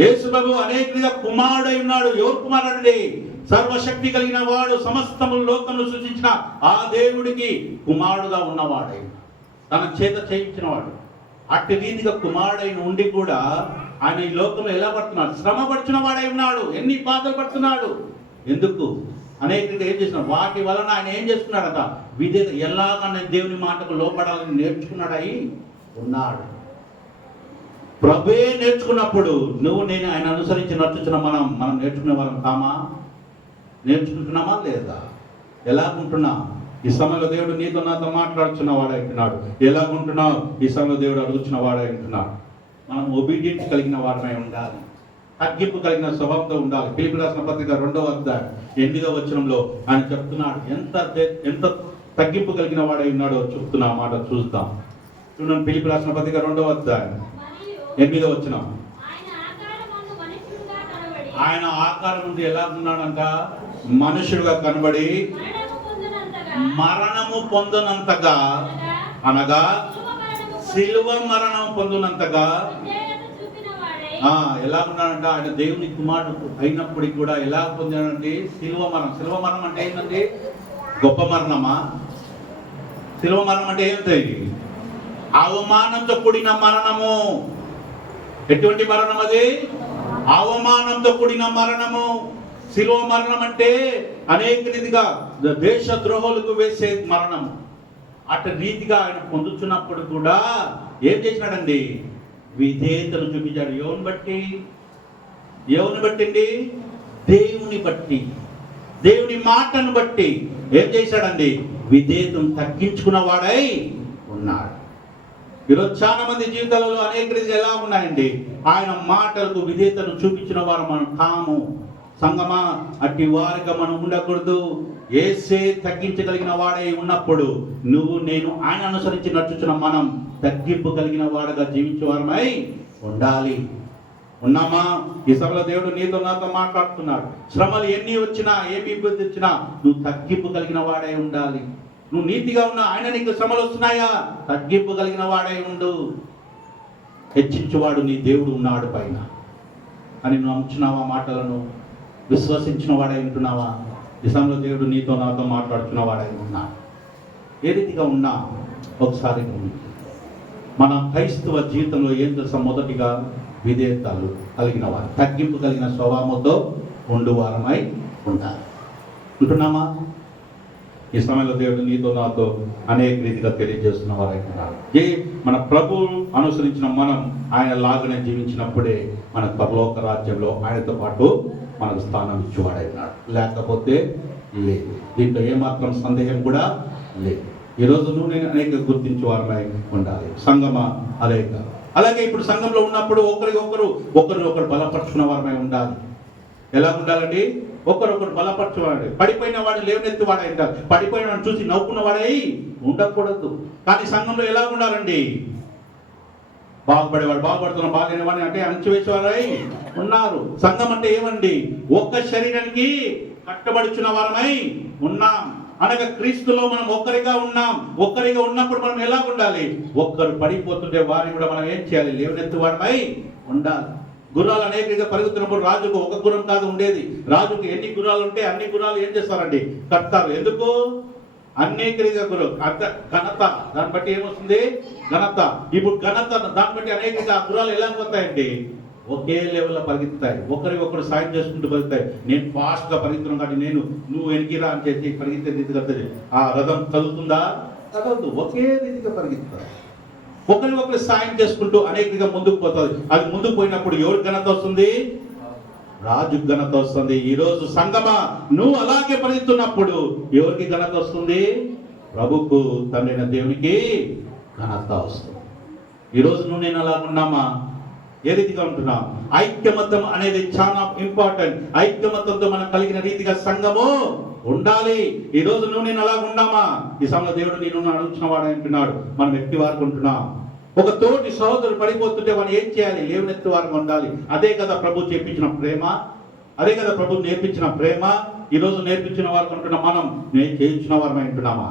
యేసు ప్రభు అనేక కుమారుడై ఉన్నాడు. ఎవరు కుమారుడండి? సర్వశక్తి కలిగిన వాడు, సమస్తము లోకమును సృష్టించిన ఆ దేవుడికి కుమారుడుగా ఉన్నవాడై, తన చేత చేయించిన వాడు. అట్టి రీతిగా కుమారుడైన ఉండి కూడా ఆయన ఈ లోకంలో ఎలా పడుతున్నాడు? శ్రమ పడుతున్న వాడై ఉన్నాడు. ఎన్ని బాధలు పడుతున్నాడు? ఎందుకు? అనేక ఏం చేస్తున్నాడు? వాటి వలన ఆయన ఏం చేస్తున్నాడట? విధేయత, ఎలాగ దేవుని మాటకు లోపడాలని నేర్చుకున్నాడై ఉన్నాడు. ప్రభే నేర్చుకున్నప్పుడు నువ్వు నేను ఆయన అనుసరించి నడుచున్న మనం నేర్చుకునే వాళ్ళం కామా? నేర్చుకుంటున్నామా లేదా? ఎలాగుంటున్నా? ఈ సమయంలో దేవుడు నీతో నాతో మాట్లాడుచున్న వాడంటున్నాడు. ఎలాగుంటున్నావు? ఈ సమయంలో దేవుడు అడుగుతున్న వాడంటున్నాడు. మనం ఒబీడియన్స్ కలిగిన వారమై ఉండాలి, తగ్గింపు కలిగిన స్వభావంతో ఉండాలి. ఫిలిప్పీయులకు రాసిన పత్రిక 2వ అధ్యాయం 8వ వచనంలో ఆయన చెప్తున్నాడు ఎంత తగ్గింపు కలిగిన వాడై ఉన్నాడో చెప్తున్నా మాట చూద్దాం. చూడండి, ఫిలిప్పీయులకు రాసిన పత్రిక 2వ అధ్యాయం 8వ వచనం. ఆయన ఆకారం నుండి ఎలా ఉన్నాడంట? మనుషుడుగా కనబడి మరణము పొందనంతగా, అనగా శిలువ మరణం పొందినంతగా ఎలా ఉన్నాడంట? ఆయన దేవుని కుమారుడు అయినప్పటికీ కూడా ఎలా పొందాడంటే శిలువ మరణం. శిలువ మరణం అంటే ఏంటంటే గొప్ప మరణమా? శిలువ మరణం అంటే ఏంటి? అవమానంతో కూడిన మరణము. ఎటువంటి మరణం అది? అవమానంతో కూడిన మరణము. శిలువ మరణం అంటే అనేక రీతిగా దేశ ద్రోహులకు వేసే మరణం. అటు రీతిగా ఆయన పొందుతున్నప్పుడు కూడా ఏం చేసినాడండి? విధేయతను చూపించాడు. ఎవరిని బట్టి? ఎవరిని బట్టిండి? దేవుని బట్టి, దేవుని మాటను బట్టి ఏం చేశాడండి? విధేయతను తగ్గించుకున్న వాడై ఉన్నాడు. ఈరోజు చాలా మంది జీవితాలలో అనేక రీతిగా ఎలా ఉన్నాయండి? ఆయన మాటలకు విధేయతను చూపించిన వారు మనం కాము. సంగమా, అట్టి వారిగా మనం ఉండకూడదు. యేసే తగ్గించగలిగిన వాడై ఉన్నప్పుడు నువ్వు నేను ఆయన అనుసరించి నడుచుచున్న మనం తగ్గింపు కలిగిన వాడుగా జీవించే వారమై ఉండాలి. ఉన్నామా? ఈ సభలో దేవుడు నీతో నాతో మాట్లాడుతున్నాడు. శ్రమలు ఎన్ని వచ్చినా, ఏమి ఇబ్బంది వచ్చినా నువ్వు తగ్గింపు కలిగిన వాడై ఉండాలి. నువ్వు నీతిగా ఉన్నా, ఆయన నీకు శ్రమలు వస్తున్నాయా? తగ్గింపు కలిగిన వాడై ఉండు. హెచ్చించువాడు నీ దేవుడు ఉన్నాడు పైన అని నువ్వు నమ్ముచున్నావా? మాటలను విశ్వసించిన వాడై ఉంటున్నావా? ఈ సమయంలో దేవుడు నీతో నాతో మాట్లాడుతున్న వాడై ఉన్నా. ఏ రీతిగా ఉన్నా ఒకసారి మన క్రైస్తవ జీవితంలో ఏం తెలుసా? మొదటిగా విధేయతలు కలిగిన వారు, తగ్గింపు కలిగిన స్వభావంతో ఉండువారమై ఉండాలి. ఉంటున్నామా? ఈ సమయంలో దేవుడు నీతో నాతో అనేక రీతిగా తెలియజేస్తున్న వారైతున్నారు. మన ప్రభు అనుసరించిన మనం ఆయన లాగానే జీవించినప్పుడే మన పరలోక రాజ్యంలో ఆయనతో పాటు మనకు స్థానం ఇచ్చేవాడైనాడు. లేకపోతే లేదు. దీంట్లో ఏమాత్రం సందేహం కూడా లేదు. ఈరోజు నేను అనేక గుర్తించే వారమై ఉండాలి. సంఘమా అలాగే ఇప్పుడు సంఘంలో ఉన్నప్పుడు ఒకరు బలపరుచుకున్న వారమై ఉండాలి. ఎలా ఉండాలండి? ఒకరొకరు బలపరచువాడు. పడిపోయిన వాడు లేవనెత్తి వాడై ఉండాలి. పడిపోయిన వాడిని చూసి నవ్వుకున్న వాడై ఉండకూడదు. కానీ సంఘంలో ఎలా ఉండాలండి? బాగుపడేవాడు బాగుపడుతున్న బాగాలేని వాడిని అంటే అణచివేసేవారై ఉన్నారు. సంఘం అంటే ఏమండి? ఒక్క శరీరానికి కట్టబడుచున్న వారమై ఉన్నాం. అనగా క్రీస్తులో మనం ఒక్కరిగా ఉన్నాం. ఒక్కరిగా ఉన్నప్పుడు మనం ఎలా ఉండాలి? ఒక్కరు పడిపోతుంటే వారిని కూడా మనం ఏం చేయాలి? లేవనెత్తి వారమై ఉండాలి. గుర్రాలు అనేకగా పరిగెత్తినప్పుడు రాజుకు ఒక గుర్రం కాదు ఉండేది. రాజుకు ఎన్ని గుర్రాలు ఉంటే అన్ని గుర్రాలు ఏం చేస్తారండి? కడతారు. ఎందుకు? అనేకగా గుర్రం ఘనత, దాన్ని బట్టి ఏమొస్తుంది? ఘనత. ఇప్పుడు ఘనత దాన్ని బట్టి అనేకగా గుర్రాలు ఎలా పోతాయండి? ఒకే లెవెల్లో పరిగెత్తుతాయి. ఒకరికొకరు సాయం చేసుకుంటూ పరిగెత్తాయి. నేను ఫాస్ట్గా పరిగెత్తున్నాను కాబట్టి నువ్వు వెనకిరా అని చెప్పి పరిగెత్తే రీతి కడుతుంది. ఆ రథం కదులుతుందా? కదలదు. ఒకే రీతిగా పరిగెత్తారు. ఒకరికొకరు సాయం చేసుకుంటూ అనేకగా ముందుకు పోతుంది. అది ముందుకు పోయినప్పుడు ఎవరి ఘనత వస్తుంది? రాజు ఘనత వస్తుంది. ఈరోజు సంగమా నువ్వు అలాగే పరిగెత్తున్నప్పుడు ఎవరికి ఘనత వస్తుంది? ప్రభుకు, తండ్రైన దేవునికి ఘనత వస్తుంది. ఈరోజు నువ్వు నేను అలా ఉన్నామా? ఏ రీతిగా ఉంటున్నాం? ఐక్యమతం అనేది చాలా ఇంపార్టెంట్. ఐక్యమతంతో మనం కలిగిన రీతిగా సంఘము ఉండాలి. ఈ రోజు నువ్వు నేను అలాగ ఉన్నామా? ఈ సమయంలో దేవుడు నేను అడుగుతున్న వాడు అంటున్నాడు. మనం ఎత్తి వారికి ఉంటున్నాం. ఒక తోటి సహోదరుడు పడిపోతుంటే మనం ఏం చేయాలి? లేవనెత్తి వారికి ఉండాలి. అదే కదా ప్రభు చేపించిన ప్రేమ, అదే కదా ప్రభు నేర్పించిన ప్రేమ. ఈరోజు నేర్పించిన వారికి ఉంటున్నాం. మనం నేను చేయించిన వారమై ఉంటున్నామా?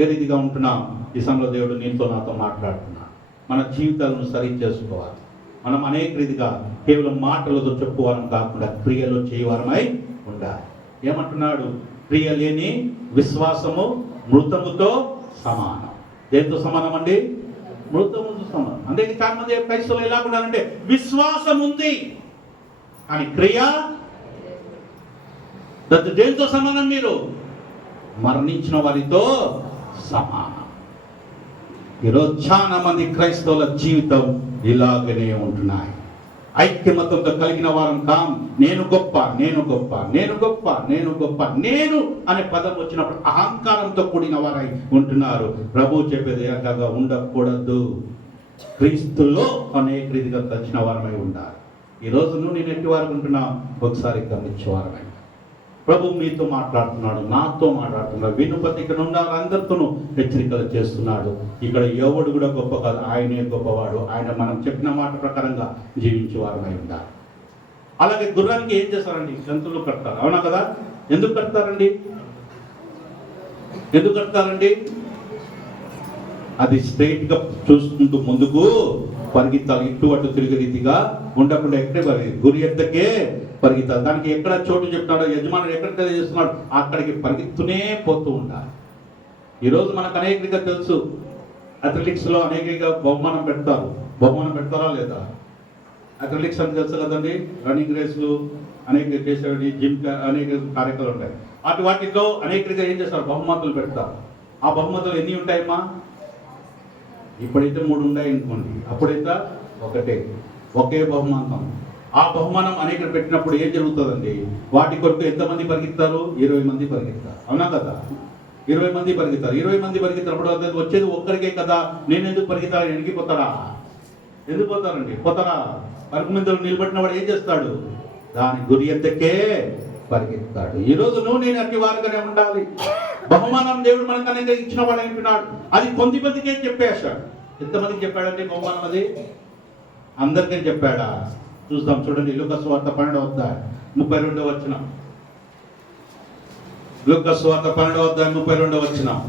ఏ రీతిగా ఉంటున్నాం? ఈ సమయంలో దేవుడు నీతో నాతో మాట్లాడుతున్నాడు. మన జీవితాలను సరి చేసుకోవాలి. మనం అనేక రీతిగా కేవలం మాటలతో చెప్పుకోవాలని కాకుండా క్రియలు చేయవారమై ఉండాలి. ఏమంటున్నాడు? క్రియ లేని విశ్వాసము మృతముతో సమానం. దేంతో సమానం అండి? మృతముతో సమానం. అందుకే చాలా మంది క్రైస్తవులు ఎలా ఉండాలంటే విశ్వాసం ఉంది కానీ క్రియ దేంతో సమానం? మీరు మరణించిన వారితో సమానం. ఈరోజు చాలా మంది క్రైస్తవుల జీవితం ఇలాగనే ఉంటున్నాయి. ఐక్యమతంతో కలిగిన వారం కాం. నేను గొప్ప, నేను గొప్ప, నేను గొప్ప, నేను గొప్ప, నేను అనే పదం వచ్చినప్పుడు అహంకారంతో కూడిన వారై ఉంటున్నారు. ప్రభు చెప్పేది ఏకగా ఉండకూడదు. క్రీస్తులో అనేక రీతిగా కలిసిన వారమై ఉండాలి. ఈరోజు నువ్వు నేను ఎట్టి వారు ఉంటున్నావు? ఒకసారి గమనించే వారమై. ప్రభు మీతో మాట్లాడుతున్నాడు, నాతో మాట్లాడుతున్నాడు. వినుపతి ఇక్కడ ఉన్న అందరితోనూ హెచ్చరికలు చేస్తున్నాడు. ఇక్కడ ఎవడు కూడా గొప్ప కాదు, ఆయనే గొప్పవాడు. ఆయన మనం చెప్పిన మాట ప్రకారంగా జీవించే వారమై ఉండాలి. అలాగే గుర్రానికి ఏం చేస్తారండి? గంతులు కడతారు. అవునా కదా? ఎందుకు కడతారండి? ఎందుకు కడతారండి? అది స్ట్రైట్ గా చూసుకుంటూ ముందుకు పరిగెత్తాలి. ఇటు అటు తిరిగే రీతిగా ఉండకుండా ఎక్కడే గురి ఎద్దకే పరిగెత్తాలి. దానికి ఎక్కడ చోటు చెప్తున్నాడో యజమానుడు ఎక్కడ తెలియజేస్తున్నాడు అక్కడికి పరిగెత్తునే పోతూ ఉండాలి. ఈరోజు మనకు అనేకగా తెలుసు, అథ్లెటిక్స్లో అనేకగా బహుమానం పెడతారా లేదా? అథ్లెటిక్స్ అని తెలుసు కదండి. రన్నింగ్ రేసులు అనేక చేసేవి, జిమ్ అనేక కార్యక్రమాలు ఉంటాయి. వాటిలో అనేకగా ఏం చేస్తారు? బహుమతులు పెడతారు. ఆ బహుమతులు ఎన్ని ఉంటాయమ్మా? ఇప్పుడైతే 3 ఉన్నాయి అనుకోండి, అప్పుడైతే ఒకే బహుమానం. ఆ బహుమానం అనేక పెట్టినప్పుడు ఏం జరుగుతుందండి? వాటి కొరకు ఎంతమంది పరిగెత్తారు? 20 మంది పరిగెత్తారు. అవునా కదా? 20 మంది పరిగెత్తారు. 20 మంది పరిగెత్తినప్పుడు వచ్చేది ఒక్కరికే కదా. నేను ఎందుకు పరిగెత్తాలి? ఎనికిపోతారా? ఎందుకు పోతారండి? పోతారా? పరుగు మీద నిలబడిన వాడు ఏం చేస్తాడు? దాని గురి ఎద్దకే పరిగెత్తాడు. ఈరోజు నువ్వు నేను అట్టి వారుగానే ఉండాలి. బహుమానం దేవుడు మనకు అనేక ఇచ్చిన వాడు అంటున్నాడు. అది కొంతమందికే చెప్పేశాడు. ఎంతమందికి చెప్పాడంటే బహుమానం? అది అందరికీ చెప్పాడా? చూద్దాం, చూడండి. లూకా సువార్త 12వ వచనం. లూకా సువార్త 12వ వచనం.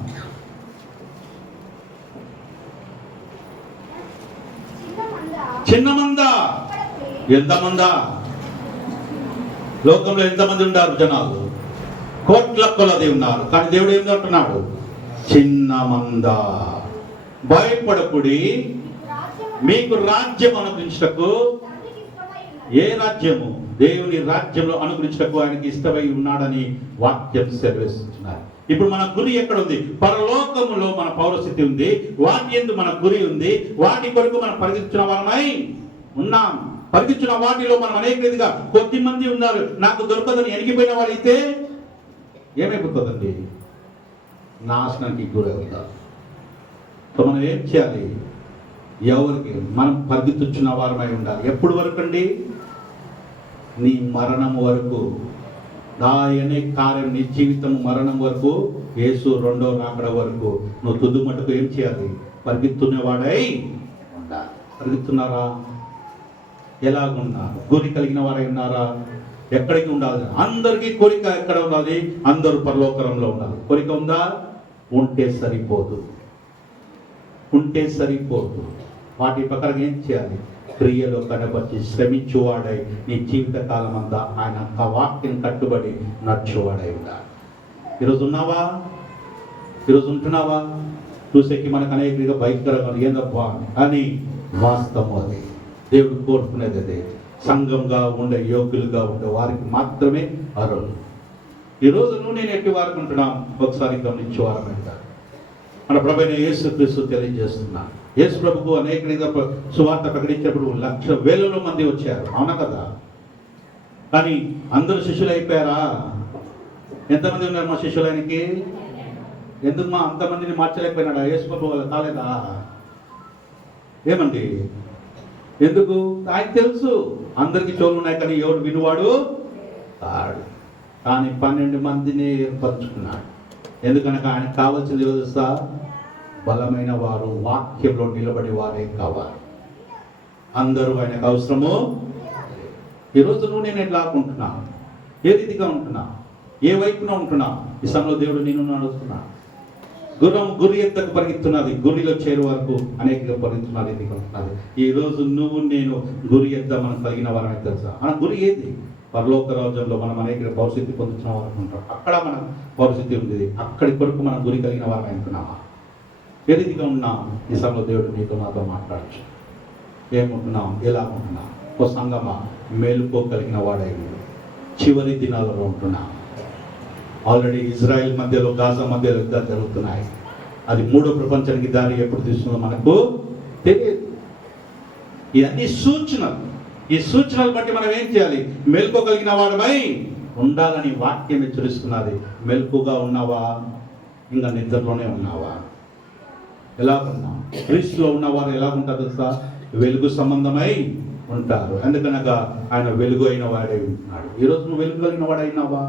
చిన్న మంద. ఎంతమందా? లోకంలో ఎంతమంది ఉన్నారు? జనాలు కోట్ల కొలది ఉన్నారు. కానీ దేవుడు ఏం అంటున్నాడు? చిన్న మంద. భయపడకుడి, మీకు రాజ్యం అనుగ్రహించుటకు. ఏ రాజ్యము? దేవుని రాజ్యంలో అనుగ్రహించుటకు ఆయనకి ఇష్టమై ఉన్నాడని వాక్యం సెలవిస్తున్నారు. ఇప్పుడు మన గురి ఎక్కడ ఉంది? పరలోకములో మన పౌరస్థితి ఉంది, వాటి యందు మన గురి ఉంది, వాటి కొరకు మనం పరిగెత్తున్న వారమై ఉన్నాం. పరిగెత్తున్న వాటిలో మనం అనేక రీతిగా కొద్ది మంది ఉన్నారు, నాకు దొరకదని ఎనిగిపోయిన వారైతే ఏమైపోతుందండి? నాశనానికి గురవుతారు. సో మనం ఏం చేయాలి? ఎవరికి మనం పరిగెత్తున్న వారమై ఉండాలి. ఎప్పుడు వరకు అండి? నీ మరణం వరకు. దాయనే కార్యం నీ జీవితం మరణం వరకు, యేసు రెండో రాకడ వరకు నువ్వు తుది మటుకు ఏం చేయాలి? పరిగెత్తున్నవాడై ఉండాలి. పరిగెత్తున్నారా? ఎలాగున్నారు? గురి కలిగిన వారై ఉన్నారా? ఎక్కడికి ఉండాలి? అందరికీ కోరిక ఎక్కడ ఉండాలి? అందరూ పరలోకరంలో ఉండాలి. కోరిక ఉందా? ఉంటే సరిపోదు, ఉంటే సరిపోదు. వాటి ప్రకారం ఏం చేయాలి? క్రియలో కనబర్చి శ్రమించువాడై నీ జీవిత కాలం అంతా ఆయన వాక్యం కట్టుబడి నడుచువాడై ఉండాలి. ఈరోజు ఉన్నావా? ఈరోజు ఉంటున్నావా? చూసేకి మనకు అనేక భయంకరంగా ఏందబ్బా అని వాస్తవం. అది దేవుడు కోరుకునేది అదే. సంఘంగా ఉండే, యోగ్యులుగా ఉండే వారికి మాత్రమే అర్హులు. ఈరోజు నువ్వు నేను ఎట్టి వారికి ఉంటున్నాం ఒకసారి గమనించే వారం అంటారు. మన ప్రభువైన యేసుక్రీస్తు తెలియజేస్తున్నా. యేసు ప్రభుకు అనేక సువార్త ప్రకటించినప్పుడు వేలలో మంది వచ్చారు, అవునా కదా? కానీ అందరూ శిష్యులు అయిపోయారా? ఎంతమంది ఉన్నారు మా శిష్యులకి? ఎందుకు మా అంతమందిని మార్చలేకపోయినాడా యేసు ప్రభు? కాలేదా? ఏమండి? ఎందుకు? ఆయన తెలుసు అందరికి చెవులు ఉన్నాయి, కానీ ఎవరు వినువాడు కాడు. కానీ 12 మందిని ఏర్పరచుకున్నాడు. ఎందుకనగా ఆయనకు కావాల్సింది తెలుసా? బలమైన వారు, వాక్యంలో నిలబడి వారే కావాలి. అందరూ ఆయనకు అవసరము. ఈరోజు నువ్వు నేను ఎట్లా ఉంటున్నా? ఏ రీతిగా ఉంటున్నా? ఏ వైపున ఉంటున్నా? ఈ సమయంలో దేవుడు నేను నడుస్తున్నా. గుర్రం గురి ఎద్దకు పరిగెత్తున్నది, గురిలో చేరు వరకు అనేక పరిగెత్తున్నది, రీతిగా ఉంటున్నది. ఈ రోజు నువ్వు నేను గురి ఎద్ద మనం కలిగిన వారమే తెలుసా? మన గురి ఏది? పరలోక రాజ్యంలో మనం అనేక భవిష్యత్తు పొందుతున్న వారు ఉంటాం. అక్కడ మన భవిష్యత్తు ఉంది. అక్కడి కొరకు మనం గురి కలిగిన వారు అంటున్నామా? ఏ రీతిగా ఉన్నాం? ఈ సమయంలో దేవుడు నీతో నాతో మాట్లాడచ్చు. ఏముంటున్నాం? ఎలా ఉంటున్నాం? ఓ సంగమా, మేలుకోగలిగిన వాడై చివరి దినాలలో ఉంటున్నాం. ఆల్రెడీ ఇజ్రాయెల్ మధ్యలో, గాజా మధ్యలో యుద్ధాలు జరుగుతున్నాయి. అది మూడో ప్రపంచానికి దారి ఎప్పుడు తీస్తుందో మనకు తెలియదు. ఇవన్నీ సూచనలు. ఈ సూచనలు బట్టి మనం ఏం చేయాలి? మెలుకోగలిగిన వాడమై ఉండాలని వాక్యం హెచ్చరిస్తున్నది. మెలుకుగా ఉన్నావా? ఇంకా నిద్రలోనే ఉన్నావా? ఎలా ఉన్నాం? క్రీస్తులో ఉన్నవారు ఎలా ఉంటారు తెలుసా? వెలుగు సంబంధమై ఉంటారు. ఎందుకనగా ఆయన వెలుగు అయిన వాడై ఉంటున్నాడు. ఈరోజు నువ్వు వెలుగు కలిగిన వాడైనావా?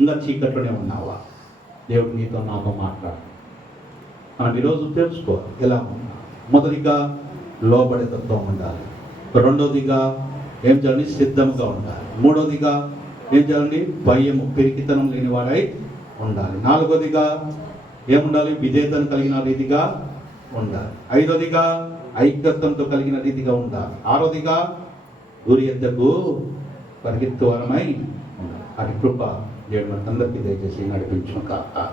ఇంకా చీకట్లోనే ఉన్నావా? దేవుడు నీతో నాతో మాట్లాడు. మనం ఈరోజు తెలుసుకో ఎలా ఉన్నా. మొదటిగా లోబడే తత్వం ఉండాలి. రెండోదిగా ఏం చేయాలి? సిద్ధంగా ఉండాలి. మూడోదిగా ఏం చేయాలండి? భయము, పెరికితనం లేని వాడై ఉండాలి. నాలుగోదిగా ఏముండాలి? విధేయతను కలిగిన రీతిగా ఉండాలి. ఐదోదిగా ఐక్యత్వంతో కలిగిన రీతిగా ఉండాలి. ఆరోదిగా గురి ఎద్దకు పరిగెత్తువరమై ఉండాలి. అది కృప దేవుడు అందరికీ దయచేసి నడిపించును కాక.